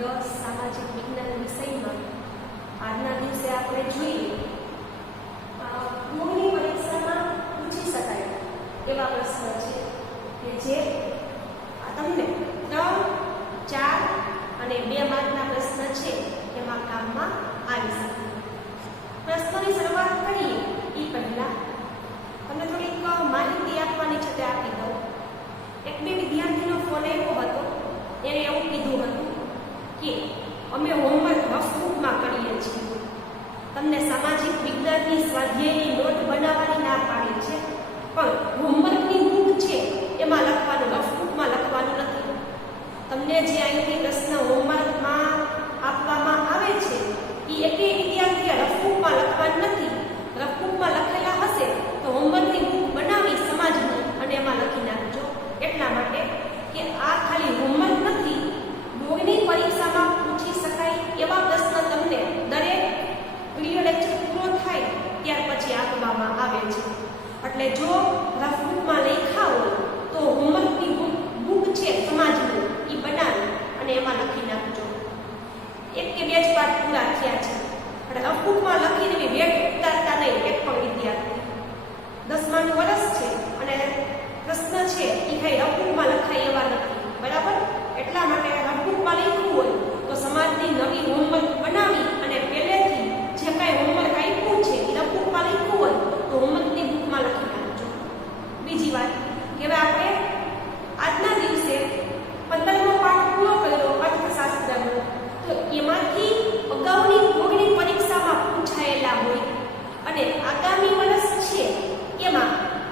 10 સામાજિક વિજ્ઞાન વિષયમાં આજના દિવસે આપણે જોઈએ બોર્ડની પરીક્ષામાં પૂછી શકાય એવા પ્રશ્ન છે કે જે તમને 3, 4 અને 2 માર્કના પ્રશ્ન છે એમાં કામમાં આવી શકે. પ્રશ્નોની શરૂઆત કરીએ એ પહેલા તમને થોડીક માહિતી આપવાની છે તે આપી દઉં. એક બે વિદ્યાર્થીનો ફોન આવ્યો હતો. એણે એવું કીધું હતું કે અમે હોમવર્ક રફબુકમાં કરીએ છીએ. તમને સામાજિક વિજ્ઞાનની સ્વાધ્યાયની નોટ બનાવવાની ના પાડી છે, પણ હોમવર્કની બુક છે એમાં લખવાનું, રફબુકમાં લખવાનું નથી. તમને જે અહીંથી પ્રશ્ન હોમવર્કમાં આપવામાં આવે છે એ એકેય વિદ્યાર્થીએ રફબુકમાં લખવાનું નથી. રફબુકમાં લખેલા હશે તો હોમવર્કની બુક બનાવી સમાજની અને એમાં લખી નાખજો. એટલા માટે કે આ ખાલી હોમવર્ક નથી, બોર્ડની પરીક્ષામાં પૂછી શકાય એવા પ્રશ્ન તમને દરેક વિડિયો લેક્ચર પૂરો થાય ત્યાર પછી આપવામાં આવે છે. એટલે જો રફબુકમાં લખ્યા હોય તો હોમવર્કની બુક છે સમાજની એ બનાવી અને એમાં લખી નાખજો. 1 કે 2 જ પાઠ પૂરા થયા છે એટલે રફબુકમાં લખીને વેટ ઉતારતા નહીં એક પણ વિદ્યાર્થી. 10માનું વર્ષ છે અને પ્રશ્ન છે એ કઈ રફબુકમાં લખાય એવા નથી, બરાબર? એટલા માટે રફબુકમાં લખ્યું હોય તો સમાજની નવી હોમવર્ક બનાવી અને પહેલેથી જે કાંઈ હોમવર્ક આપ્યું છે એ રફબુકમાં લખ્યું હોય તો હોમવર્કની બુકમાં લખી નાખજો. બીજી વાત કે હવે આપણે આજના દિવસે 15મો પાઠ પૂરો કર્યો અર્થશાસ્ત્રનો, તો એમાંથી અગાઉની બોર્ડની પરીક્ષામાં પૂછાયેલા હોય અને આગામી વર્ષ છે એમાં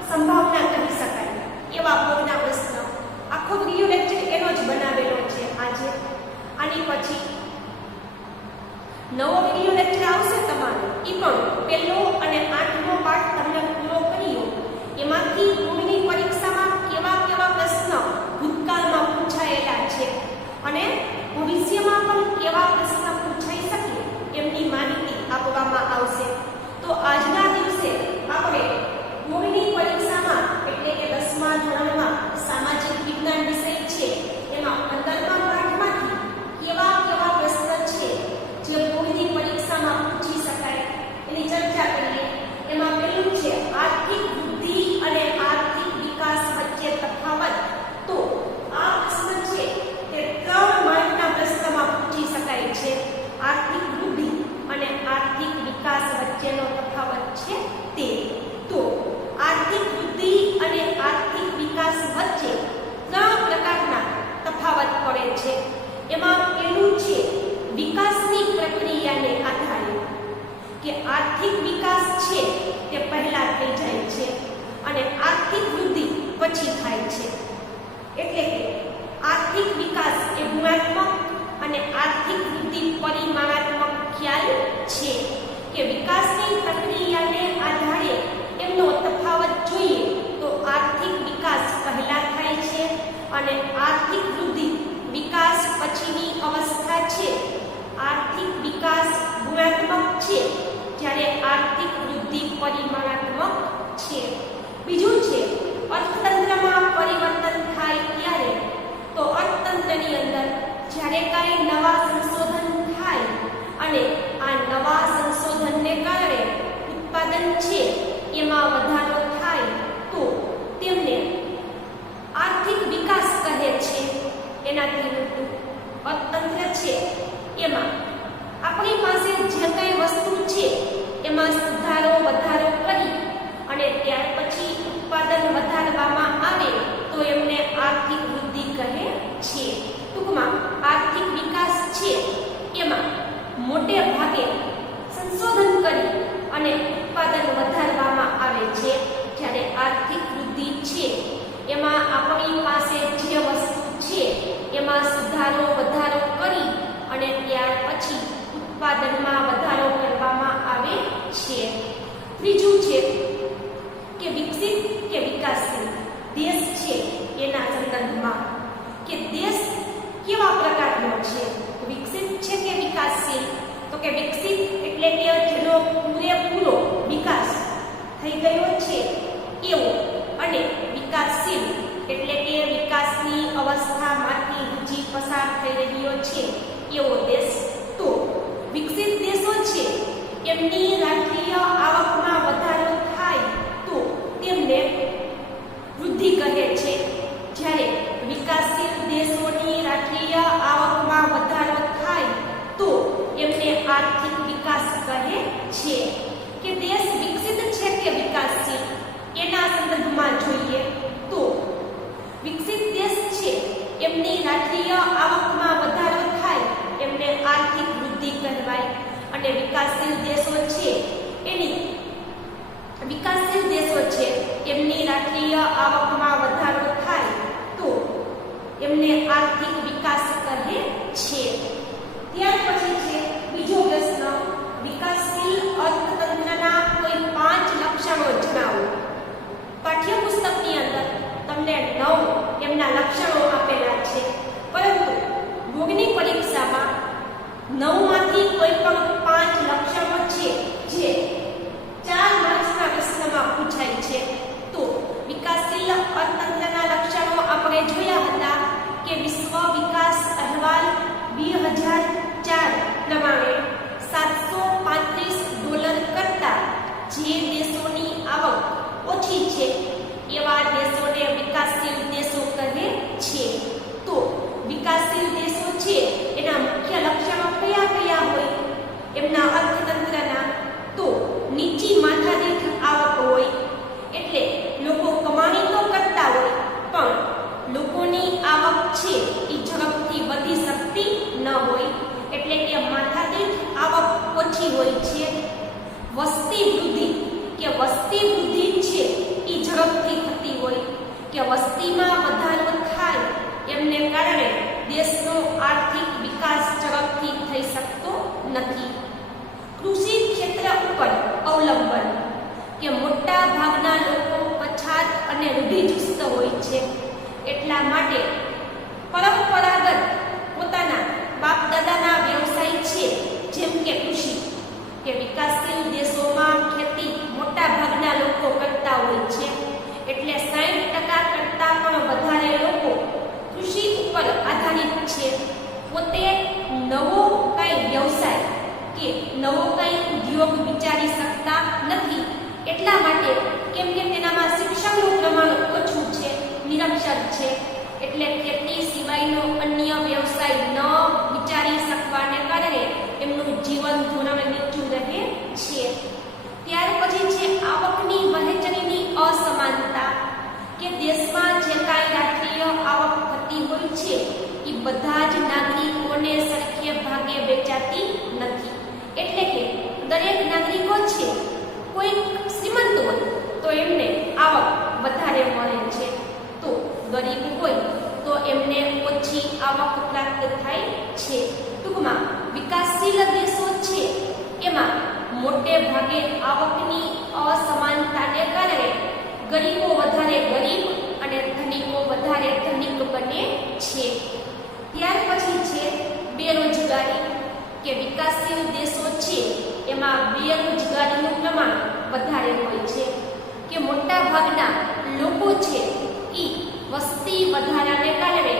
સંભાવના કરી શકાય એવા બોર્ડના પ્રશ્ન આખો વિડિયો લેક્ચર એનો જ બનાવેલો છે આજે. આની પછી નવો વિડિયો લેક્ચર આવશે તમારો, એ પણ પહેલો અને 8મો પાઠ તમને પૂરો કર્યો. એમાંથી બોર્ડની પરીક્ષામાં કેવા કેવા પ્રશ્ન ભૂતકાળમાં પૂછાયેલા છે અને ભવિષ્યમાં પણ કેવા પ્રશ્ન પૂછાઈ શકે એમની માહિતી આપવામાં આવશે. તો આજના દિવસે આપણે બોર્ડની પરીક્ષામાં એટલે કે 10મા ધોરણમાં સામાજિક વિજ્ઞાન વિષય છે એમાં 15મા પાઠમાંથી કેવા કેવા પ્રશ્ન છે જે બોર્ડની પરીક્ષામાં પૂછી શકાય એની ચર્ચા કરીએ. એમાં પહેલું છે આર્થિક વૃદ્ધિ અને આર્થિક વિકાસ વચ્ચે તફાવત. તો આ પ્રશ્ન છે તે 3 માર્કના પ્રશ્નમાં પૂછી શકાય છે. આર્થિક વૃદ્ધિ અને આર્થિક વિકાસ વચ્ચેનો તફાવત છે તે. તો આર્થિક વૃદ્ધિ અને આર્થિક વિકાસ વચ્ચે 3 પ્રકારના તફાવત પડે છે. એમાં પહેલું છે વિકાસની પ્રક્રિયાને આધારે, કે આર્થિક વિકાસ છે તે પહેલા થઈ જાય છે અને આર્થિક વૃદ્ધિ પછી થાય છે. એટલે કે આર્થિક વિકાસ એ ગુણાત્મક અને આર્થિક વૃદ્ધિ પરિમાણાત્મક ખ્યાલ છે. કે વિકાસની પ્રક્રિયાને આધારે એમનો તફાવત જોઈએ તો આર્થિક વિકાસ પહેલા થાય છે અને આર્થિક વૃદ્ધિ વિકાસ પછીની અવસ્થા છે. આર્થિક વિકાસ ગુણાત્મક છે જ્યારે આર્થિક વૃદ્ધિ પરિમાણાત્મક છે. બીજું છે અર્થતંત્રમાં પરિવર્તન થાય ત્યારે. તો અર્થતંત્રની અંદર જ્યારે કાંઈ નવા સંશોધન થાય અને આ નવા સંશોધનને કારણે ઉત્પાદન છે એમાં વધારો થાય તો તેમને આર્થિક વિકાસ કહે છે. એનાથી ઉલટું અર્થતંત્ર છે એમાં આપણી પાસે જે કંઈ વસ્તુ છે એમાં સુધારો વધારો કરી અને ત્યાર પછી ઉત્પાદન વધારવામાં આવે તો એમને આર્થિક વૃદ્ધિ કહે છે. ટૂંકમાં આર્થિક વિકાસ છે એમાં મોટે ભાગે સંશોધન કરી અને ઉત્પાદન વધારવામાં આવે છે, જ્યારે આર્થિક વૃદ્ધિ છે એમાં આપણી પાસે જે વસ્તુ છે એમાં સુધારો વધારો કરી અને ત્યાર પછી ઉત્પાદનમાં વધારો કરવામાં આવે છે. ત્રીજું છે કે વિકસિત કે વિકાસશીલ દેશ છે એના સંદર્ભમાં, કે દેશ કેવા પ્રકારનો છે, વિકસિત છે કે વિકાસશીલ. તો કે વિકસિત એટલે કે જેનો પૂરેપૂરો વિકાસ થઈ ગયો છે એવો, અને વિકાસશીલ એટલે કે વિકાસની અવસ્થામાંથી હજી પસાર થઈ રહ્યો છે એવો દેશ. તો વિકસિત દેશો છે એમની રાષ્ટ્રીય આવકમાં વધારો થાય તો તેમને વૃદ્ધિ કહે છે, જ્યારે વિકાસશીલ દેશોની રાષ્ટ્રીય આવકમાં વધારો થાય તો એમને આર્થિક વિકાસ કહે છે. કે દેશ વિકસિત છે કે વિકાસશીલ એના સંદર્ભમાં જોઈએ તો વિકસિત દેશ છે એમની રાષ્ટ્રીય આવકમાં વધારો થાય એમને આર્થિક વૃદ્ધિ કહેવાય, અને વિકાસશીલ દેશો છે એમની રાષ્ટ્રીય આવકમાં વધારો થાય તો એમને આર્થિક વિકાસ કહે છે. ત્યાર પછી છે બીજો પ્રશ્ન, વિકાસશીલ અર્થતંત્રના કોઈ 5 લક્ષણો જણાવો. પાઠ્યપુસ્તકની અંદર તમને 9 એમના લક્ષણો આપેલા છે, પરંતુ બોર્ડની પરીક્ષામાં 9 માંથી કોઈ પણ 5 લક્ષણો છે જે 4 માર્ક્સના પ્રશ્નમાં પૂછાય છે. તો વિકાસશીલ અર્થતંત્રના લક્ષણો આપણે જોયા હતા કે વિશ્વ વિકાસ અહેવાલ 2004 પ્રમાણે $735 કરતા જે દેશોની આવક ઓછી છે એવા દેશોને વિકાસશીલ દેશો કહે છે. તો વિકાસશીલ દેશો છે એના મુખ્ય લક્ષણો કયા કયા હોય એમના અર્થતંત્રના? તો નીચી માથાદીઠ આવક હોય, એટલે લોકો કમાણી તો કરતા હોય પણ લોકોની આવક છે એ ઝડપથી વધી શકતી ન હોય, એટલે કે માથાદીઠ આવક ઓછી હોય છે. વસ્તી વૃદ્ધિ છે એ ઝડપથી થતી હોય, કે વસ્તીમાં વધારો થાય એમને કારણે દેશનો આર્થિક વિકાસ ઝડપથી થઈ શકતો નથી. કૃષિ ક્ષેત્ર ઉપર અવલંબન, કે મોટા ભાગના લોકો પછાત અને રૂઢિચુસ્ત હોય છે, એટલા માટે પરંપરાગત પોતાના બાપ દાદાના વ્યવસાય છે જેમ કે કૃષિ, કે વિકાસશીલ દેશોમાં ખેતી મોટા ભાગના લોકો કરતા હોય છે, એટલે 60% કરતા પણ વધારે લોકો કૃષિ ઉપર આધારિત છે. પોતે નવો કઈ વ્યવસાય કે નવો કઈ ઉદ્યોગ વિચારી શકતા નથી, એટલા માટે કેમ કે તેનામાં શિક્ષણનું પ્રમાણ ઓછું છે, નિરક્ષર છે, એટલે ખેતી સિવાયનો અન્ય વ્યવસાય ન વિચારી શકવાને કારણે એમનું જીવન ધોરણ નીચું રહે છે. ત્યાર પછી છે આવકની વહેંચણીની અસમાનતા, કે દેશમાં જે કાંઈ રાષ્ટ્રીય આવક થતી હોય છે એ બધા જ નાગરિકોને સરખે ભાગે વેચાતી નથી, એટલે કે દરેક નાગરિકો છે કોઈ શ્રીમંત હોય તો એમને આવક વધારે મળે છે, તો ગરીબ હોય તો એમને ઓછી આવક પ્રાપ્ત થાય છે. ટૂંકમાં વિકાસશીલ દેશો છે એમાં મોટે ભાગે આવકની અસમાનતાને કારણે ગરીબો વધારે ગરીબ અને ધનિકો વધારે ધનિક બને છે. ત્યાર પછી છે બેરોજગારી, કે વિકાસશીલ દેશો છે એમાં બેરોજગારીનું પ્રમાણ વધારે હોય છે, કે મોટા ભાગના લોકો છે એ વસ્તી વધારાને કારણે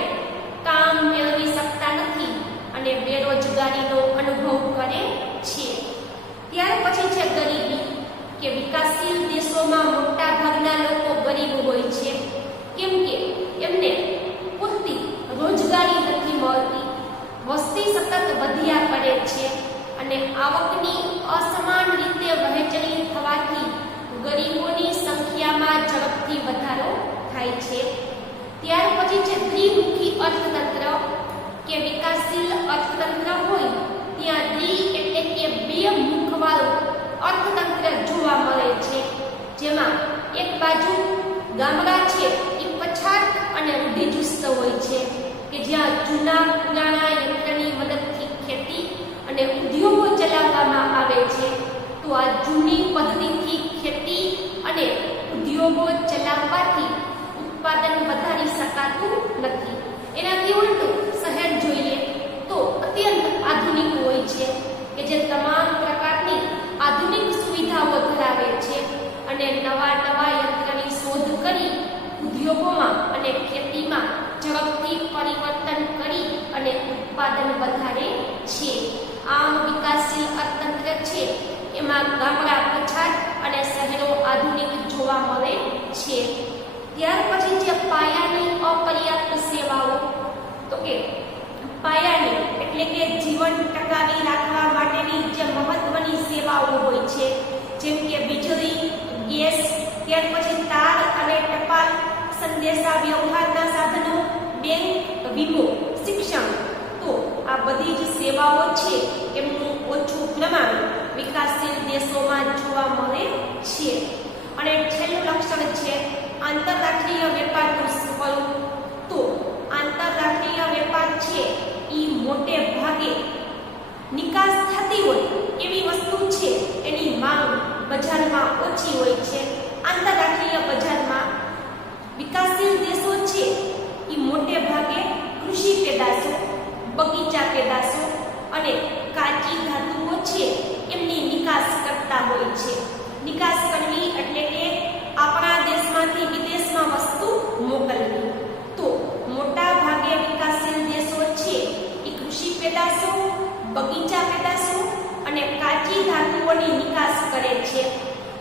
કામ મેળવી શકતા નથી અને બેરોજગારીનો અનુભવ કરે છે. ત્યાર પછી છે ગરીબી, કે વિકાસશીલ દેશોમાં મોટા ભાગના લોકો ગરીબ હોય છે, કેમ કે એમને પૂરતી રોજગારી નથી મળતી, વસ્તી સતત વધ્યા કરે છે અને આવકની અસમાન રીતે વહેંચણી થવાથી ગરીબોની સંખ્યામાં ઝડપથી વધારો થાય છે. ત્યાર પછી છે દ્વિમુખી અર્થતંત્ર, કે વિકાસશીલ અર્થતંત્ર હોય ત્યાં દ્વિ એટલે કે 2 મુખવાળું અર્થતંત્ર જોવા મળે છે, જેમાં એક બાજુ ગામડા છે એ પછાત અને રૂઢિચુસ્ત હોય છે, કે જ્યાં જૂના પુરાણા યંત્રની મદદથી ખેતી અને ઉદ્યોગો ચલાવવામાં આવે છે. તો આ જૂની પદ્ધતિથી ખેતી અને ઉદ્યોગો ચલાવવાથી ઉત્પાદન વધારી શકાતું નથી. એનાથી ઉલટું શહેર જોઈએ તો અત્યંત આધુનિક હોય છે, કે જે તમામ પ્રકારની આધુનિક સુવિધાઓ ધરાવે છે અને નવા યંત્રની શોધ કરી ઉદ્યોગોમાં અને ખેતીમાં ઝડપથી પરિવર્તન કરી અને ઉત્પાદન વધારે છે. આમ વિકાસશીલ અર્થતંત્ર છે એમાં ગામડા પછાત અને શહેરો આધુનિક જોવા મળે છે. ત્યાર પછી છે પાયાની અપર્યાપ્ત સેવાઓ. તો કે પાયાની એટલે કે જીવન ટકાવી રાખવા માટેની જે મહત્વની સેવાઓ હોય છે, જેમ કે વીજળી, ગેસ, ત્યાર પછી તાર અને ટપાલ, સંદેશા વ્યવહારના સાધનો, બેંક, વીમો, શિક્ષણ. તો આ બધી જ સેવાઓ છે એમનું ઓછું પ્રમાણ વિકાસશીલ દેશોમાં જોવા મળે છે. અને છેલ્લું લક્ષણ છે આંતરરાષ્ટ્રીય વેપારનું સ્વરૂપ. તો આંતરરાષ્ટ્રીય વેપાર છે એ મોટે ભાગે નિકાસ થતી હોય એવી વસ્તુ છે, એની માંગ બજારમાં ઓછી હોય છે. આંતરરાષ્ટ્રીય બજારમાં વિકાસશીલ દેશો છે એ મોટે ભાગે કૃષિ પેદાશો, બગીચા પેદાશો અને કાચી ધાતુઓ છે એમની નિકાસ કરતા હોય છે. નિકાસ કરવી એટલે કે આપણા દેશમાંથી વિદેશમાં વસ્તુ મોકલવી. તો મોટા ભાગે વિકાસશીલ દેશો છે એ કૃષિ પેદાશો, બગીચા પેદાશો અને કાચી ધાતુઓની નિકાસ કરે છે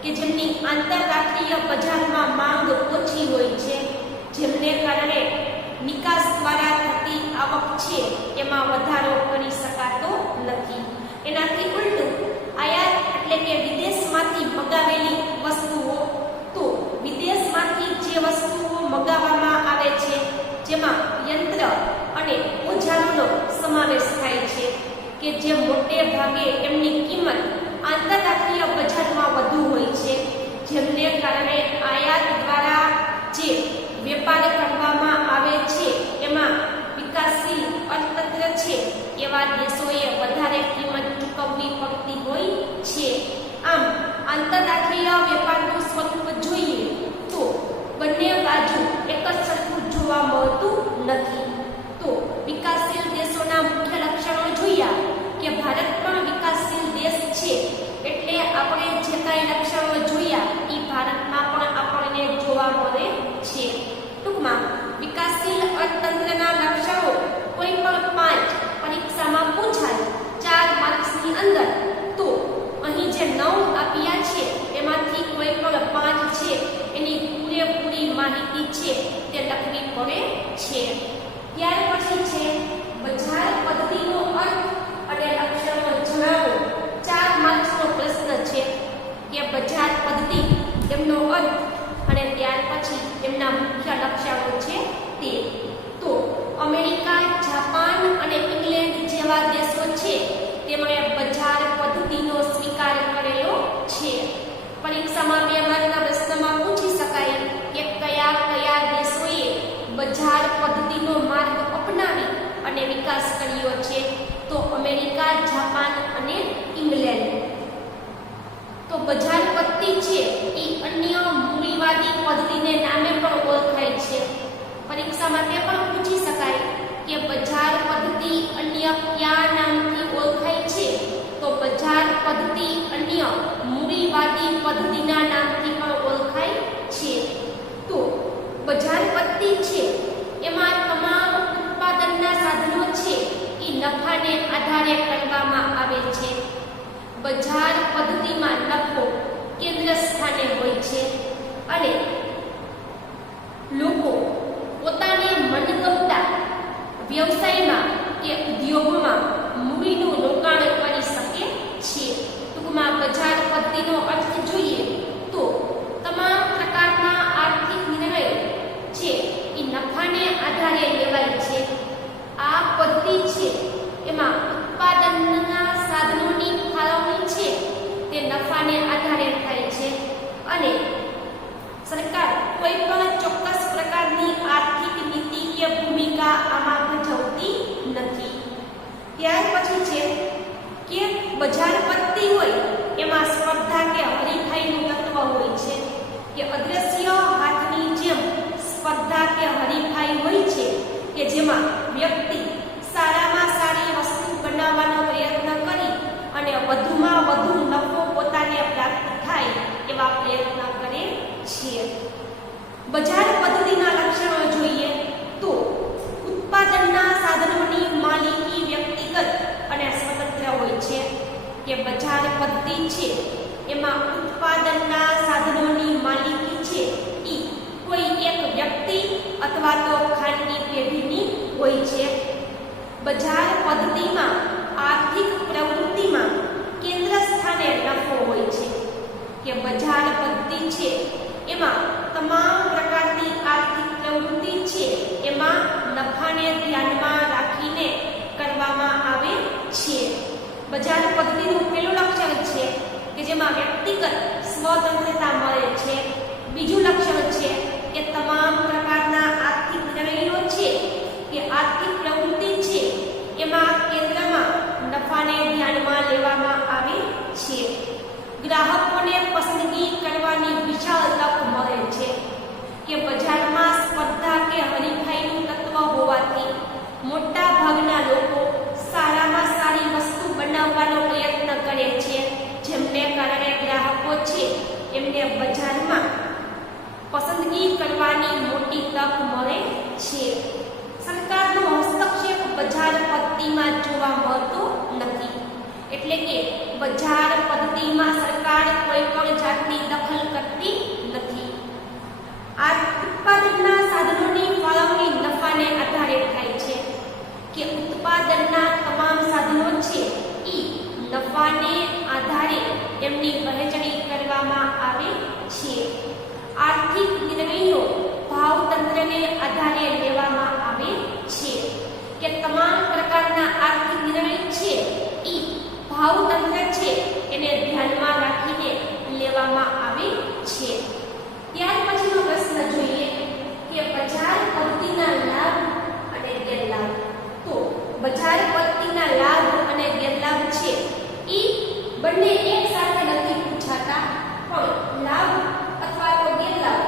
કે જેમની આંતરરાષ્ટ્રીય બજારમાં માંગ ઓછી હોય છે, જેમને કારણે નિકાસ દ્વારા થતી આવક છે એમાં વધારો કરી શકાતો નથી. એનાથી ઉલટું આયાત એટલે કે વિદેશમાંથી મગાવેલી વસ્તુઓ. તો વિદેશમાંથી જે વસ્તુઓ મગાવવામાં આવે છે જેમાં યંત્ર અને ઓજારોનો સમાવેશ થાય છે કે જે મોટે ભાગે એમની કિંમત આંતરરાષ્ટ્રીય બજારમાં વધુ હોય છે, જેમને કારણે આયાત દ્વારા જે વેપાર કરવામાં આવે છે એમાં વિકાસશીલ અર્થતંત્ર છે એવા દેશોએ વધારે કિંમત ચૂકવવી પડતી હોય છે. આમ આંતરરાષ્ટ્રીય વેપારનું સ્વરૂપ જોઈએ તો બંને બાજુ એક જ સરખું જોવા મળતું નથી. તો વિકાસશીલ દેશોના મુખ્ય લક્ષણો જોયા કે ભારત પણ વિકાસશીલ દેશ છે, એટલે આપણે જે કાંઈ લક્ષણો જોયા એ ભારતમાં પણ આપણને જોવા મળે છે. ટૂંકમાં વિકાસશીલ અર્થતંત્રના લક્ષણો કોઈ પણ 5 પરીક્ષામાં પૂછાય 4 માર્ક્સની અંદર. તો અહીં જે 9 આપ્યા છે એમાંથી કોઈ પણ 5 છે એની પૂરેપૂરી માહિતી છે તે લખવી પડે છે. ત્યાર પછી છે બજાર પદ્ધતિનો અર્થ અને લક્ષણો જણાવો. 4 માર્ક્સનો પ્રશ્ન છે કે બજાર પદ્ધતિ એમનો અર્થ અને ત્યાર પછી એમના મુખ્ય લક્ષણો છે તે. તો અમેરિકા, જાપાન અને ઇંગ્લેન્ડ જેવા દેશો છે તેમણે બજાર પદ્ધતિનો સ્વીકાર કરેલો છે. પરીક્ષામાં 2 માર્કના પ્રશ્નમાં પૂછી શકાય કે કયા કયા દેશોએ બજાર પદ્ધતિનો માર્ગ અપનાવી અને વિકાસ કર્યો છે. તો અમેરિકા, જાપાન અને ઇંગ્લેન્ડ. તો બજાર પદ્ધતિ છે એ અન્ય મૂડીવાદી પદ્ધતિને નામે પણ ઓળખાય છે. પરીક્ષામાં તે પણ પૂછી શકાય કે બજાર પદ્ધતિ અન્ય કયા નામથી ઓળખાય છે. તો બજાર પદ્ધતિ અન્ય મૂડીવાદી પદ્ધતિના નામથી પણ ઓળખાય છે. તો બજાર પદ્ધતિ છે એમાં તમામ ઉત્પાદનના સાધનો છે એ નફાને આધારે કરવામાં આવે છે. બજાર પદ્ધતિમાં નફો કેન્દ્ર સ્થાને હોય છે અને લોકો પોતાને મનગમતા વ્યવસાયમાં કે ઉદ્યોગોમાં મૂડીનું રોકાણ કરી શકે છે. ટૂંકમાં બજાર પદ્ધતિનો અર્થ જોઈએ તો તમામ પ્રકારના આર્થિક નિર્ણયો છે એ નફાને આધારે લેવાય છે. આ પદ્ધતિ છે એમાં ઉત્પાદનના સાધનોની ફાળવણી છે તે નફાને આધારે થાય છે અને સરકાર કોઈ પણ ચોક્કસ પ્રકારની આર્થિક નીતિકીય ભૂમિકા આમાં ભજવતી નથી. ત્યાર પછી છે કે બજાર પદ્ધતિ હોય એમાં સ્પર્ધા કે હરીફાઈનું તત્વ હોય છે કે અદ્રશ્ય હાથની જેમ સ્પર્ધા કે હરીફાઈ હોય છે કે જેમાં વ્યક્તિ સારામાં સારી વસ્તુ બનાવવાનો પ્રયત્ન કરી અને વધુમાં વધુ નફો પોતાને પ્રાપ્ત થાય એવા પ્રયત્ન કરે છે. બજાર પદ્ધતિના લક્ષણો જોઈએ તો ઉત્પાદનના સાધનોની માલિકી વ્યક્તિગત બજાર પદ્ધતિનું પહેલું લક્ષણ છે કે જેમાં વ્યક્તિગત સ્વતંત્રતા મળે છે. બીજું લક્ષણ છે કે તમામ પ્રકારના આર્થિક નિર્ણયો છે કે આર્થિક પ્રવૃત્તિ છે એમાં કેન્દ્રમાં નફાને ધ્યાનમાં લેવામાં આવે છે. ગ્રાહકોને પસંદગી કરવાની વિશાળ તક મળે છે કે બજારમાં સ્પર્ધા કે હરીફાઈનું તત્વ હોવાથી મોટા ભાગના લોકો સારામાં સારી વસ્તુ બનાવવાનો પ્રયત્ન કરે છે, જેમને કારણે ગ્રાહકો છે એમને બજારમાં પસંદગી કરવાની મોટી તક મળે છે. સરકારનો હસ્તક્ષેપ બજાર પદ્ધતિમાં જોવા મળતો નથી, એટલે કે બજાર પદ્ધતિમાં સરકાર કોઈ પણ જાતની દખલ કરતી નથી. આ ઉત્પાદનના સાધનોની ફાળવણી નફાને આધારે થાય છે કે ઉત્પાદનના તમામ સાધનો છે એ નફાને આધારે એમની વહેંચણી કરવામાં આવે છે. આર્થિક નિર્ણયો ભાવતંત્રને આધારે લેવામાં આવે છે કે તમામ પ્રકારના આર્થિક નિર્ણય છે એ ભાવતંત્ર છે એને ધ્યાનમાં રાખીને લેવામાં આવે છે. ત્યાર પછીનો પ્રશ્ન જોઈએ કે બજાર પદ્ધતિના લાભ અને ગેરલાભ. તો બજાર પદ્ધતિના લાભ અને ગેરલાભ છે એ બંને એક સાથે નથી પૂછાતા, પણ લાભ અથવા તો ગેરલાભ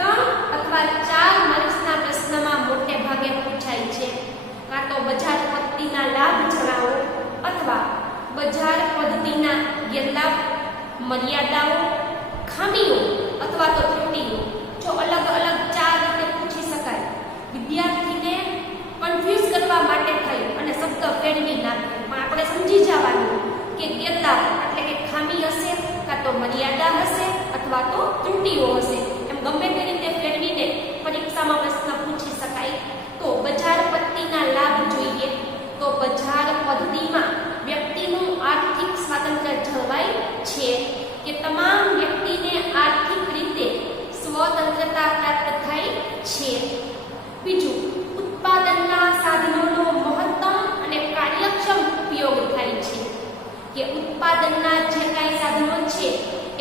3 અથવા 4 માર્ક્સના પ્રશ્નમાં મોટે ભાગે પૂછાય છે. કાં તો બજાર પદ્ધતિના લાભ જણાવો અથવા બજાર પદ્ધતિના ગેરલાભ, મર્યાદાઓ, ખામીઓ અથવા તો ત્રુટીઓ. જો અલગ અલગ 4 રીતે પૂછી શકાય, વિદ્યાર્થીને કન્ફ્યુઝ કરવા માટે થઈ અને શબ્દ ફેરવી નાખે, પણ આપણે સમજી જવાનું કે ગેરલાભ એટલે કે ખામી હશે, કાં તો મર્યાદા હશે અથવા તો ત્રુટીઓ હશે. એમ ગમે તે રીતે ફેરવીને પરીક્ષામાં પ્રશ્ન પૂછી શકાય. તો બજાર પદ્ધતિના લાભ જોઈએ તો બજાર પદ્ધતિમાં વ્યક્તિનું આર્થિક સ્વાતંત્ર્ય જળવાય છે કે તમામ વ્યક્તિને આર્થિક રીતે સ્વતંત્રતા પ્રાપ્ત થાય છે. બીજું, ઉત્પાદનના સાધનોનો મહત્તમ અને કાર્યક્ષમ ઉપયોગ થાય છે કે ઉત્પાદનના જે કાંઈ સાધનો છે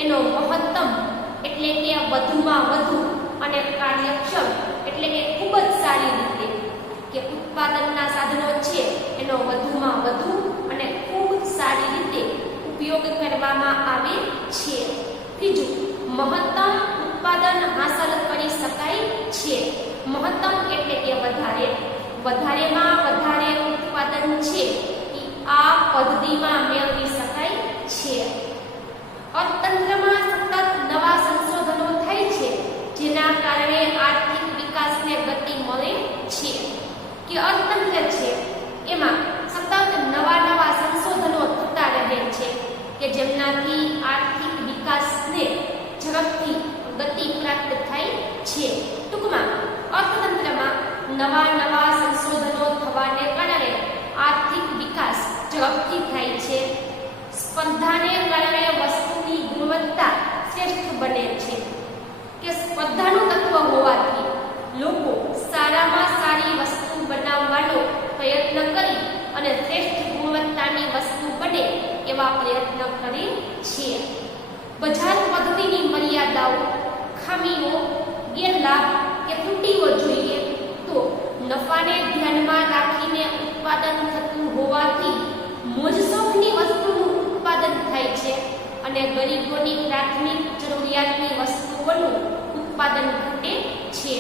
એનો મહત્તમ એટલે કે વધુમાં વધુ અને કાર્યક્ષમ એટલે કે ખૂબ જ સારી રીતે કે ઉત્પાદનના સાધનો છે એનો વધુમાં વધુ અને ખૂબ સારી રીતે ઉપયોગ કરવામાં આવે છે. ત્રીજું, મહત્તમ ઉત્પાદન હાંસલ કરી શકાય છે. મહત્તમ એટલે કે વધારે, વધારેમાં વધારે ઉત્પાદન છે એ આ પદ્ધતિમાં મેળવી શકાય છે. અર્થતંત્રમાં સતત નવા સંશોધનો થાય છે જેના કારણે આર્થિક વિકાસને ગતિ મળે છે કે અર્થતંત્ર છે એમાં સતત નવા સંશોધનો થતા રહે છે કે જેમનાથી આર્થિક વિકાસને ઝડપથી ગતિ પ્રાપ્ત થાય છે. ટૂંકમાં અર્થતંત્રમાં નવા સંશોધનો થવાને કારણે આર્થિક વિકાસ ઝડપથી થાય છે. સ્પર્ધાને કારણે વસ્તુની ગુણવત્તા શ્રેષ્ઠ બને છે કે સ્પર્ધાનું તત્વ હોવાથી લોકો સારામાં સારી વસ્તુ બનાવવાનો પ્રયત્ન કરી અને શ્રેષ્ઠ ગુણવત્તાની વસ્તુ બને એવા પ્રયત્ન કરે છે. બજાર પદ્ધતિની મર્યાદાઓ, ખામીઓ, ગેરલાભ કે ત્રુટીઓ જોઈએ તો નફાને ધ્યાનમાં રાખીને ઉત્પાદન થતું હોવાથી મોજશોખની વસ્તુનું ઉત્પાદન થાય છે અને ગરીબોની પ્રાથમિક જરૂરિયાતની વસ્તુઓનું ઉત્પાદન ઘટે છે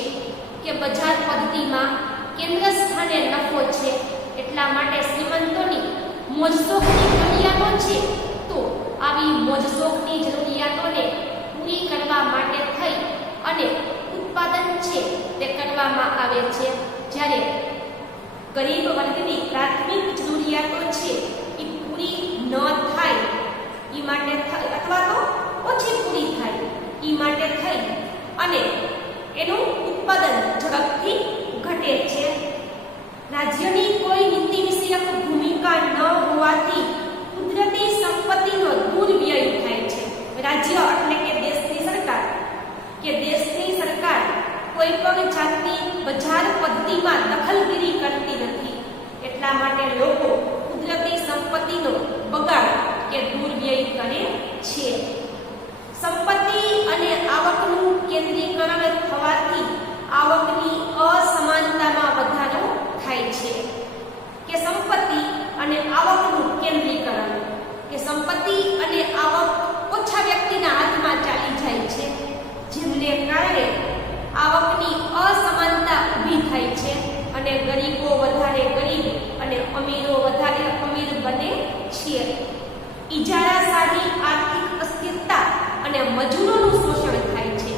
કે બજાર પદ્ધતિમાં કેન્દ્ર સ્થાને નફો છે એટલા માટે શ્રીમંતોની મોજશોખની જરૂરિયાતો છે તો આવી મોજશોખની જરૂરિયાતોને પૂરી કરવા માટે થઈ અને ઉત્પાદન છે તે કરવામાં આવે છે, જ્યારે ગરીબ વર્ગની પ્રાથમિક જરૂરિયાતો છે એ પૂરી ન થાય એ માટે અથવા તો ઓછી પૂરી થાય એ માટે થઈ અને એનું ઉત્પાદન ઝડપથી ઘટે છે. રાજ્યની કોઈ નીતિ વિષયક ભૂમિકા ન હોવાથી કુદરતી સંપત્તિનો દુર્વ્યય થાય છે. રાજ્ય એટલે કે દેશની સરકાર કોઈ પણ જાતની બજાર પદ્ધતિમાં દખલગીરી કરતી નથી, એટલા માટે લોકો કુદરતી સંપત્તિનો બગાડ કે દુર્વ્યય કરે છે. સંપત્તિ અને આવકનું કેન્દ્રીકરણ થવાથી આવકની અસમાનતામાં વધારો થાય છે. કે સંપત્તિ અને આવકનું કેન્દ્રીકરણ, કે સંપત્તિ અને આવક ઓછા વ્યક્તિના હાથમાં ચાલી જાય છે, જેમને કારણે આવકની અસમાનતા ઊભી થાય છે અને ગરીબો વધારે ગરીબ અને અમીરો વધારે અમીર બને છે. ઇજારાશાહી આર્થિક અસ્થિરતા અને મજૂરોનું શોષણ થાય છે.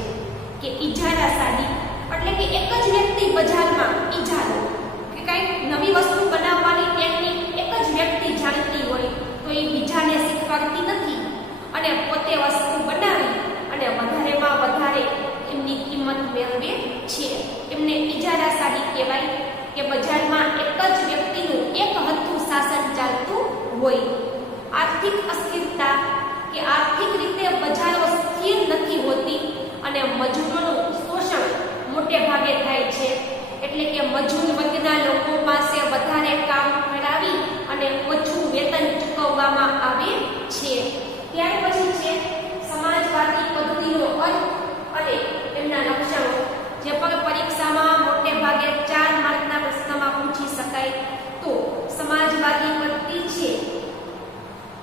કે ઇજારાશાહી એટલે કે એક જ વ્યક્તિ બજારમાં ઇજારો કે કંઈક નવી વસ્તુ બનાવવાની ટેકનિક એક જ વ્યક્તિ જાણતી હોય તો એ બીજાને શીખવાડતી નથી અને પોતે વસ્તુ બનાવી અને વધારેમાં વધારે એમની કિંમત મેળવે છે. એમને ઇજારાશાહી કહેવાય. કે બજારમાં એક જ વ્યક્તિનું એક હથું શાસન ચાલતું હોય. આર્થિક અસ્થિરતા કે આર્થિક રીતે બજારો સ્થિર નથી હોતી અને મજૂરોનું શોષણ મોટે ભાગે થાય છે. એટલે કે મજૂર વર્ગના લોકો પાસે વધારે કામ કરાવી અને ઓછું વેતન ચૂકવવામાં આવે છે. ત્યાર પછી છે સમાજવાદી પદ્ધતિનો અર્થ અને એમના લક્ષણો, જે પણ પરીક્ષામાં મોટે ભાગે 4 માર્કના પ્રશ્નમાં પૂછી શકાય. તો સમાજવાદી પદ્ધતિ છે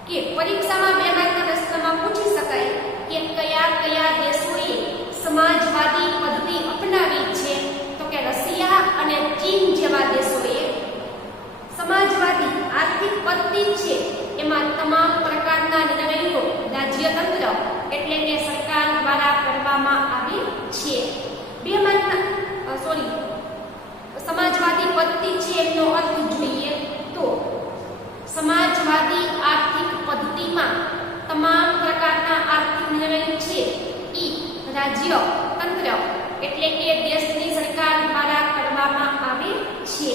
કે પરીક્ષામાં 2 માર્કના પ્રશ્નમાં પૂછી શકાય કે કયા કયા દેશોએ સમાજવાદી પદ્ધતિ અપનાવી છે. તો કે રશિયા અને ચીન જેવા દેશોએ. સમાજવાદી આર્થિક પદ્ધતિ છે એમાં તમામ પ્રકારના નિર્ણયો રાજ્યતંત્ર એટલે કે સરકાર દ્વારા કરવામાં આવે છે. 2 માર્કના સમાજવાદી પદ્ધતિ છે એનો અર્થ જોઈએ તો સમાજવાદી આર્થિક પદ્ધતિમાં તમામ પ્રકારના આર્થિક નિર્ણયો છે એ રાજ્ય તંત્ર એટલે કે દેશની સરકાર દ્વારા કરવામાં આવે છે.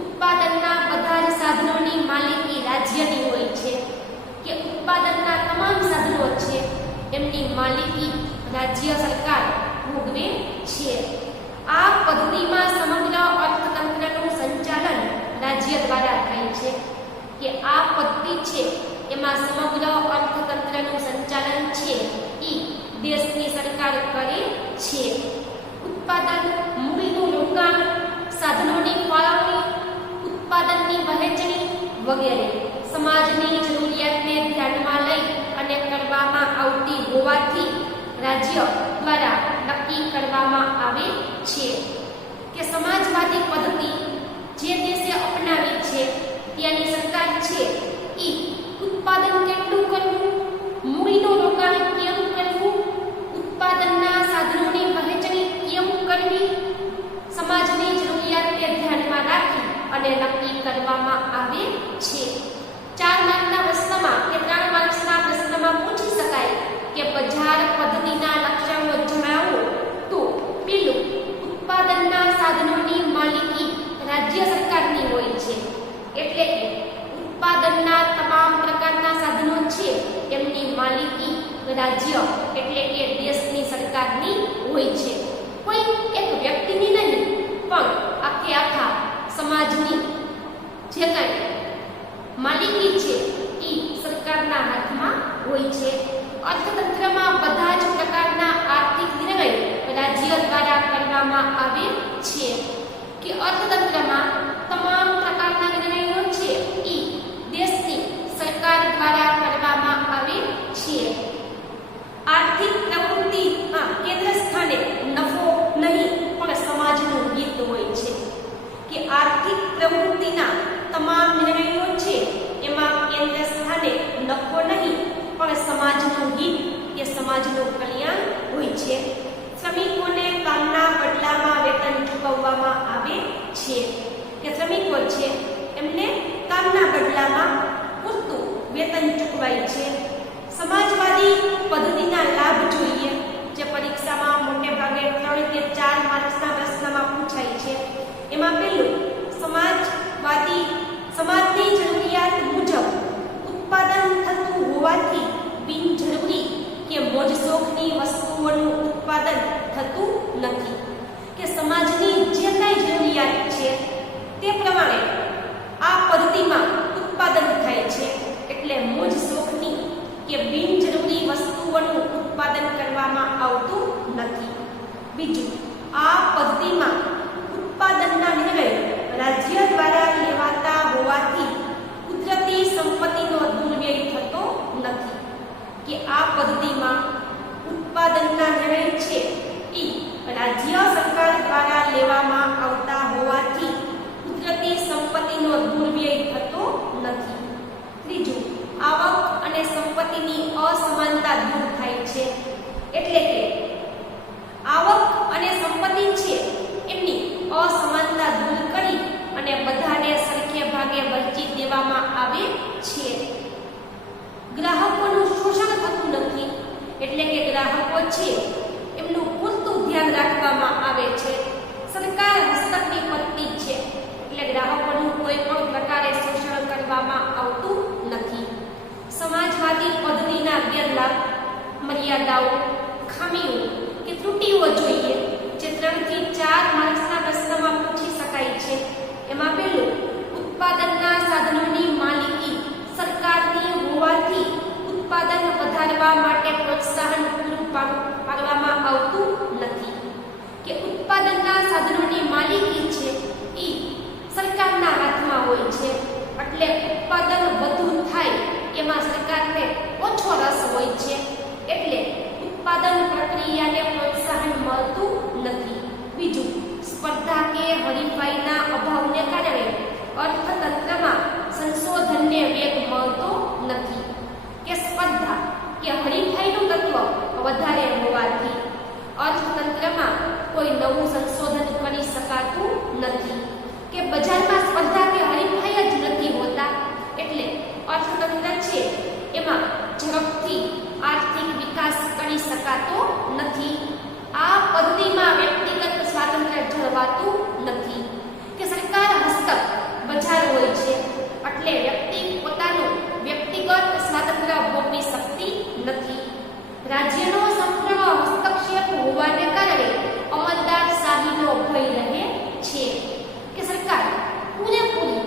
ઉત્પાદનના બધા જ સાધનોની માલિકી રાજ્યની હોય છે. કે ઉત્પાદનના તમામ સાધનો છે એમની માલિકી રાજ્ય સરકાર ભોગવે છે. આ પદ્ધતિમાં સમગ્ર અર્થતંત્રનું સંચાલન રાજ્ય દ્વારા થાય છે. કે આ પદ્ધતિ છે એમાં સમગ્ર અર્થતંત્રનું સંચાલન છે એ દેશની સરકાર કરે છે. ઉત્પાદન, મૂડીનું રોકાણ, સાધનોની ફાળવણી, ઉત્પાદનની વહેંચણી વગેરે સમાજની જરૂરિયાતને ધ્યાનમાં લઈ અને કરવામાં આવતી હોવાથી રાજ્ય દ્વારા નક્કી કરવામાં આવે છે. કે સમાજવાદી પદ્ધતિ જે દેશે અપનાવી છે ત્યાંની સરકાર છે એ ઉત્પાદન કેટલું કરવું, મૂડીનું રોકાણ કેમ કરવું, ઉત્પાદનના સાધનોની વહેંચણી કેમ કરવી, સમાજની જરૂરિયાતને ધ્યાનમાં રાખી અને નક્કી કરવામાં આવે છે. 4 માર્કના પ્રશ્નમાં કે 3 માર્ક્સના પ્રશ્નમાં પૂછી શકાય કે બજાર પદ્ધતિના લક્ષણો જણાવો. તો પેલું, ઉત્પાદનના સાધનોની માલિકી રાજ્ય સરકારની હોય છે. એટલે કે ઉત્પાદનના તમામ પ્રકારના સાધનો છે એમની માલિકી રાજ્ય એટલે કે દેશની સરકારની હોય છે. કોઈ એક વ્યક્તિની નહીં પણ આખા સમાજની જે કંઈ માલિકી છે એ સરકારના હાથમાં હોય છે. અર્થતંત્રમાં બધા જ પ્રકારના આર્થિક નિર્ણય રાજ્ય દ્વારા કરવામાં આવે છે. કે અર્થતંત્રમાં તમામ પ્રકારના નિર્ણયો છે એ દેશની સરકાર દ્વારા કરવામાં આવે છે. આર્થિક પ્રવૃત્તિમાં કેન્દ્ર સ્થાને નફો નહીં પણ સમાજનું હિત હોય છે. કે આર્થિક પ્રવૃત્તિના તમામ નિર્ણયો છે એમાં કેન્દ્ર સ્થાને નફો નહીં પણ સમાજનું હિત કે સમાજનું કલ્યાણ હોય છે. શ્રમિકોને કામના બદલામાં વેતન ચૂકવવામાં આવે છે. કે શ્રમિકો છે એમને કામના બદલામાં પૂરતું વેતન ચૂકવાય છે. સમાજવાદી પદ્ધતિના લાભ જોઈએ જે પરીક્ષામાં મોટે ભાગે 3 કે 4 માર્ક્સના પ્રશ્નમાં પૂછાય છે. એમાં પહેલું, સમાજની જરૂરિયાત મુજબ ઉત્પાદન થતું હોવાથી બિનજરૂરી કે મોજશોખની વસ્તુઓનું ઉત્પાદન થતું નથી. કે સમાજની જે કાંઈ જરૂરિયાત છે તે પ્રમાણે આ પદ્ધતિમાં ઉત્પાદન થાય બીજું, આ પદ્ધતિમાં ઉત્પાદનના નિર્ણય રાજ્ય દ્વારા લેવાતા હોવાથી કુદરતી સંપત્તિનો દુર્વ્યય થતો નથી. કે આ પદ્ધતિમાં ઉત્પાદનના નિર્ણય છે એ રાજ્ય સરકાર દ્વારા લેવામાં આવતા હોવાથી કુદરતી સંપત્તિનો દુર્વ્યય થતો નથી. ત્રીજું, આવક અને સંપત્તિની અસમાનતા દૂર થાય છે. એટલે કે આવક અને સંપત્તિ છે એમની અસમાનતા દૂર કરી અને બધાને સરખે ભાગે વહેંચી દેવામાં આવે છે. ગ્રાહકોનું શોષણ થતું નથી. એટલે કે ગ્રાહકો છે એમનું પૂરતું ધ્યાન રાખવામાં આવે છે. સરકાર હસ્તકની પદ્ધતિ છે એટલે ગ્રાહકોનું કોઈ પણ પ્રકારે શોષણ કરવામાં આવતું નથી. સમાજવાદી પદ્ધતિના ગેરલાભ, મર્યાદાઓ, ખામીઓ કે ત્રુટીઓ જોઈએ જે 3 થી 4 માર્ક્સના પ્રશ્નમાં પૂછી શકાય છે. એમાં પહેલું, ઉત્પાદનના સાધનોની માલિકી સરકારની હોવાથી ઉત્પાદન વધારવા માટે પ્રોત્સાહન પૂરું પાડવામાં આવતું નથી. કે ઉત્પાદનના સાધનોની માલિકી છે એ સરકારના હાથમાં હોય છે એટલે ઉત્પાદન વધુ થાય એમાં સરકારને ઓછો રસ હોય છે એટલે ઉત્પાદન પ્રક્રિયાને પ્રોત્સાહન મળતું નથી. બીજું, સ્પર્ધા કે હરીફાઈના અભાવને કારણે અર્થતંત્રમાં સંશોધનને વેગ મળતો નથી. કે સ્પર્ધા કે હરીફાઈનું તત્વ વધારે હોવાથી અર્થતંત્રમાં કોઈ નવું સંશોધન કરી શકાતું નથી. કે બજારમાં સ્પર્ધા કે હરીફાઈ જ નથી હોતા એટલે અર્થતંત્ર છે એમાં ઝડપથી આર્થિક વિકાસ કરી શકાતો નથી. આ પદ્ધતિમાં વ્યક્તિગત સ્વાતંત્ર્ય જળવાતું નથી. કે સરકાર હસ્તક બજાર હોય છે એટલે વ્યક્તિ પોતાનું વ્યક્તિગત સ્વાતંત્ર્ય ભોગવી શકતી નથી. રાજ્યનો સંપૂર્ણ હસ્તક્ષેપ હોવાને કારણે અમલદારશાહીનો ભય રહે છે. કે સરકાર પૂરેપૂરી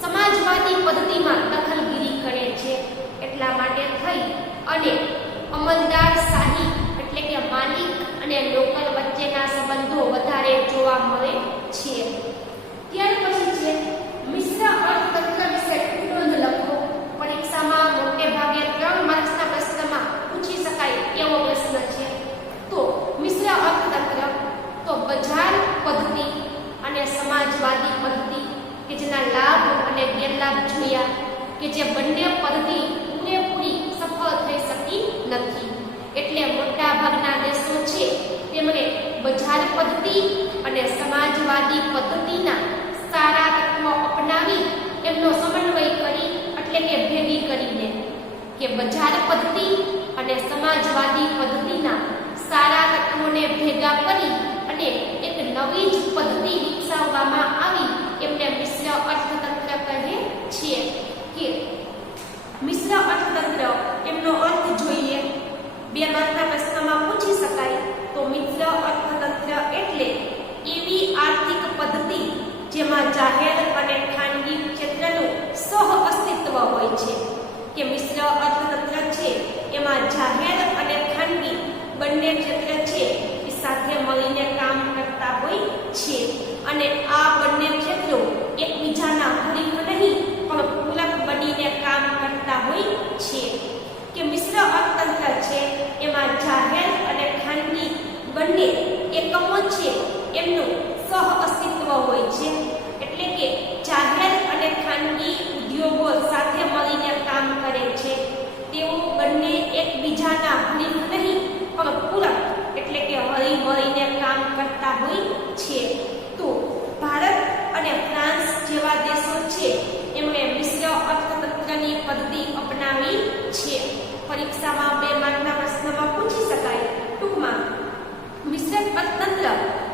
સમાજવાદી પદ્ધતિમાં દખલગીરી કરે છે એટલા માટે થઈ અને અમલદારશાહી એટલે કે માલિક અને લોકલ વચ્ચેના સંબંધો વધારે જોવા મળે છે. ત્યાર પછી છે મિશ્ર અર્થતંત્ર વિશે નોંધ લખો. પરીક્ષામાં મોટે ભાગે 3 માર્ક્સના પ્રશ્નમાં પૂછી શકાય એવો પ્રશ્ન છે. તો મિશ્ર અર્થતંત્ર તો બજાર પદ્ધતિ અને સમાજવાદી પદ્ધતિ કે જેના લાભ અને ગેરલાભ જોયા કે જે બંને પદ્ધતિ પૂરેપૂરી સફળ થઈ શકી નથી. એટલે મોટા ભાગના દેશો છે તેમણે બજાર પદ્ધતિ અને સમાજવાદી પદ્ધતિના સારા તત્વો અપનાવી એમનો સમન્વય કરી એટલે કે ભેગી કરીને કે બજાર પદ્ધતિ અને સમાજવાદી પદ્ધતિના સારા તત્વોને ભેગા કરી અને એક નવી જ પદ્ધતિ વિકસાવવામાં આવી એમને મિશ્ર અર્થતંત્ર કહે છે. કે મિશ્ર અર્થતંત્ર એમનો અર્થ જોઈએ 2 માર્કના પ્રશ્નમાં પૂછી શકાય તો મિશ્ર અર્થતંત્ર એટલે એવી આર્થિક પદ્ધતિ જેમાં જાહેર અને ખાનગી ક્ષેત્રનું સહ અસ્તિત્વ હોય છે. કે મિશ્ર અર્થતંત્ર છે એમાં જાહેર અને ખાનગી બંને ક્ષેત્ર છે એ સાથે મળીને કામ કરતા હોય છે અને આ બંને ક્ષેત્રો એકબીજાના હરીફ નહીં પણ પૂરક બનીને કામ કરતા હોય છે. કે મિશ્ર અર્થતંત્ર છે એમાં જાહેર અને ખાનગી બંને એકમો છે એમનું સહ અસ્તિત્વ હોય છે. એટલે કે જાહેર અને ખાનગી ઉદ્યોગો સાથે મળીને કામ કરે છે. તેઓ બંને એકબીજાના હરીફ નહીં પણ પૂરક એટલે કે હળી મળીને કામ કરતા હોય છે. તો ભારત અને ફ્રાન્સ જેવા દેશો છે એમણે મિશ્ર અર્થતંત્રની પદ્ધતિ અપનાવી છે. પરીક્ષામાં 2 માર્કના પ્રશ્નમાં પૂછી શકાય. ટૂંકમાં મિશ્ર અર્થતંત્ર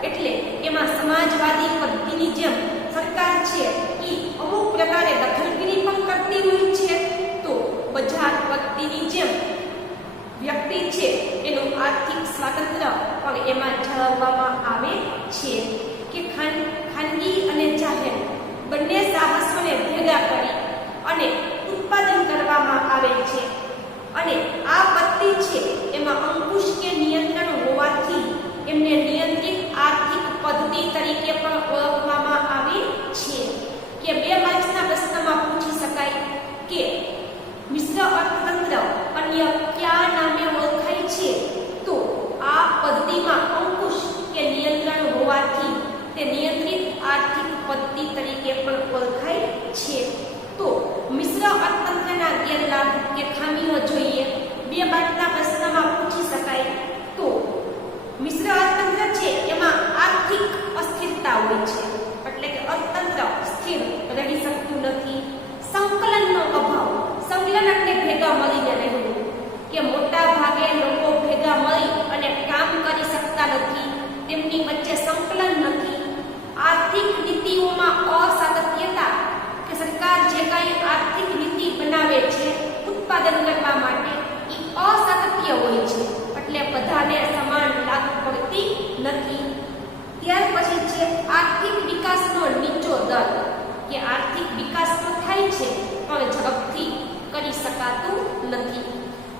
એટલે એમાં સમાજવાદી પદ્ધતિની જેમ સરકાર છે એ અમુક પ્રકારે દખલગીરી પણ કરતી હોય છે તો બજાર પદ્ધતિની જેમ વ્યક્તિ છે એનું આર્થિક સ્વાતંત્ર્ય પણ એમાં જાળવવામાં આવે છે. કે ખાનગી અને જાહેર બંને સાહસોને ભેગા કરી અને ઉત્પાદન કરવામાં આવે છે અને આ પદ્ધતિ છે એમાં અંકુશ કે નિયંત્રણ હોવાથી એમને નિયંત્રિત તે નિયંત્રિત આર્થિક પદ્ધતિ તરીકે પણ ઓળખાય છે. તો મિશ્ર અર્થતંત્રના ગેરલાભ કે ખામીઓ જોઈએ. 2 પાઠના પ્રશ્નમાં પૂછી શકાય. તો મિશ્ર અર્થતંત્ર છે એમાં આર્થિક અસ્થિરતા હોય છે, એટલે કે અર્થતંત્ર સ્થિર રહી શકતું નથી. સંકલનનો અભાવ, સંકલન એટલે ભેગા મળીને રહેવું, કે મોટા ભાગે લોકો ભેગા મળી અને કામ કરી શકતા નથી, તેમની વચ્ચે સંકલન નથી. આર્થિક નીતિઓમાં અસાતત્યતા, કે સરકાર જે કાંઈ આર્થિક નીતિ બનાવે છે ઉત્પાદન કરવા માટે એ અસાતત્ય હોય છે, એટલે બધાને સમાન લાગુ પડતી નથી. ત્યાર પછી છે આર્થિક વિકાસનો નીચો દર, કે આર્થિક વિકાસ તો થાય છે પણ ઝડપથી કરી શકાતું નથી.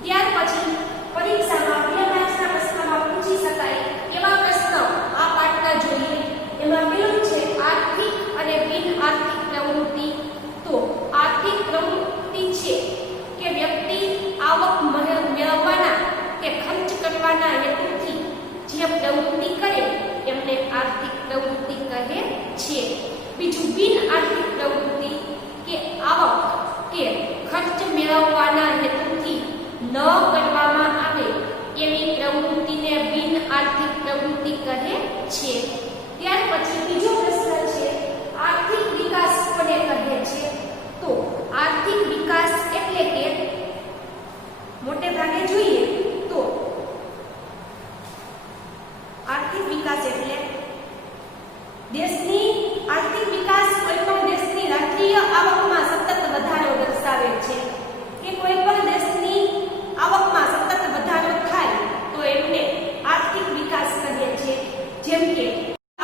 ત્યાર પછી પરીક્ષામાં 2 માર્ક્સના પ્રશ્નમાં પૂછી શકાય એવા પ્રશ્ન આ પાઠના જોઈએ. એમાં પેલું છે આર્થિક અને બિન આર્થિક પ્રવૃત્તિ. તો આર્થિક પ્રવૃત્તિ છે કે વ્યક્તિ આવક મેળવવાના કે ખર્ચ કરવાના હેતુથી જે પ્રવૃત્તિ કરે એમને આર્થિક પ્રવૃત્તિ કહે છે. બીજું બિન આર્થિક પ્રવૃત્તિ, કે આવક કે ખર્ચ મેળવવાના હેતુથી ન કરવામાં આવે એવી પ્રવૃત્તિને બિન આર્થિક પ્રવૃત્તિ કહે છે. ત્યાર પછી બીજો પ્રશ્ન છે આર્થિક વિકાસ કોને કહે છે? તો આર્થિક વિકાસ એટલે કે મોટે ભાગે જોઈએ તો આર્થિક વિકાસ એટલે દેશની આર્થિક વિકાસ કોઈ પણ દેશની રાષ્ટ્રીય આવકમાં સતત વધારો દર્શાવે છે, કે કોઈ પણ દેશની આવકમાં સતત વધારો થાય તો એમને આર્થિક વિકાસ કહે છે. જેમ કે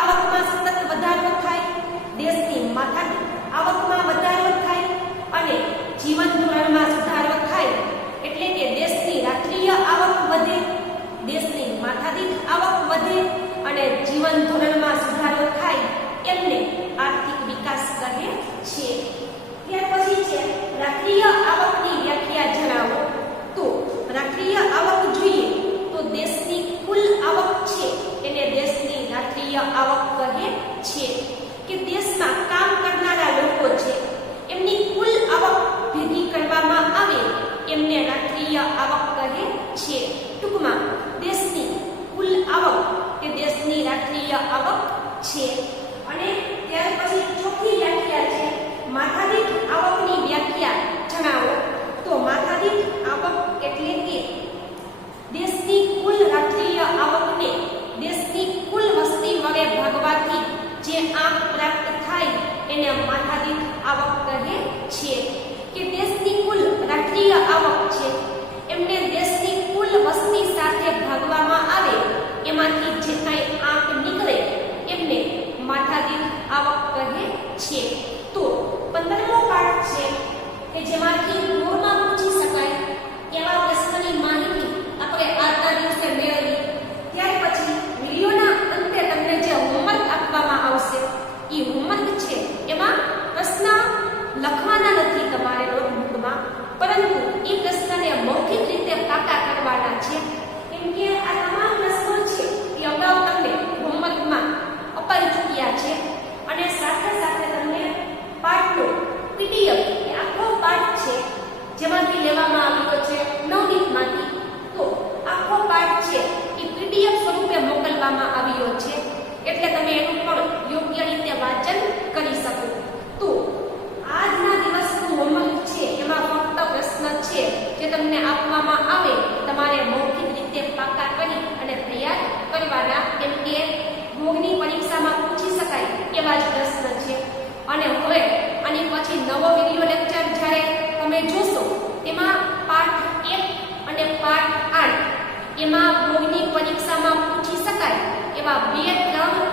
આવકમાં સતત વધારો થાય, દેશની માથાદીઠ આવકમાં વધારો થાય અને જીવન ધોરણમાં સુધારો થાય, એટલે કે દેશની રાષ્ટ્રીય આવક વધે, દેશની માથાદીઠ આવક વધે અને જીવન ધોરણમાં સુધારો થાય, એમને આર્થિક વિકાસ કહે છે. ત્યાર પછી છે રાષ્ટ્રીય આવકની વ્યાખ્યા જણાવો. તો રાષ્ટ્રીય આવક જોઈએ તો દેશની કુલ આવક છે એને દેશની રાષ્ટ્રીય આવક કહે છે. કે દેશમાં કામ કરનારા લોકો છે એમની કુલ આવક ભેગી કરવામાં આવે એમને રાષ્ટ્રીય આવક કહે છે. ટૂંકમાં દેશની કુલ આવક કે દેશની રાષ્ટ્રીય આવક છે. અને ત્યાર પછી ચોથી વ્યાખ્યા છે માથાદીઠ આવકની વ્યાખ્યા જણાવો. તો માથાદીઠ આવક એટલે કે દેશની કુલ રાષ્ટ્રીય આવકને દેશની કુલ વસ્તી વડે ભાગવાથી જે આંક પ્રાપ્ત થાય એને માથાદીઠ આવક કહે છે. કે દેશની કુલ રાષ્ટ્રીય આવક છે એમને દેશની કુલ વસ્તી સાથે ભાગવામાં આવે એમાંથી જે કાંઈ આંક નીકળે એમને માથાદીઠ આવક કહે છે. તો 15મો પાઠ છે કે જેમાંથી બોર્ડમાં પૂછી શકાય એવા પ્રશ્નની માહિતી આપણે આજના દિવસે મેળવી. ત્યાર પછી વિડીયોના અંતે તમને જે હોમવર્ક આપવામાં આવશે એ હોમવર્ક છે એમાં પ્રશ્ન લખવાના નથી તમારે નોટબુકમાં, પરંતુ એ પ્રશ્નને મૌખિક રીતે પાકા કરવાના છે. કેમ કે આ તમામ પ્રશ્નો છે એ અગાઉ તમને હોમવર્કમાં અપાઈ ચૂક્યા છે અને સાથે સાથે તમને પાઠનો PDF એ આખો પાઠ છે જેમાંથી લેવામાં આવ્યો છે નવનીતમાંથી. તો આખો પાઠ છે એ PDF સ્વરૂપે મોકલવામાં આવ્યો છે, એટલે તમે એનું પણ યોગ્ય રીતે વાંચન કરી શકો. તો આજના દિવસનું હોમવર્ક છે એમાં ફક્ત પ્રશ્ન છે જે તમને આપવામાં આવે તમારે મૌખિક રીતે પાકા કરી અને તૈયાર કરવાના. કેમ કે બોર્ડની પરીક્ષામાં પૂછી શકાય એવા જ પ્રશ્ન છે. અને હવે આની પછી નવો વિડીયો લેક્ચર જ્યારે તમે જોશો તેમાં પાઠ 1 અને પાઠ 8 એમાં બોર્ડની પરીક્ષામાં પૂછી શકાય એવા 2-3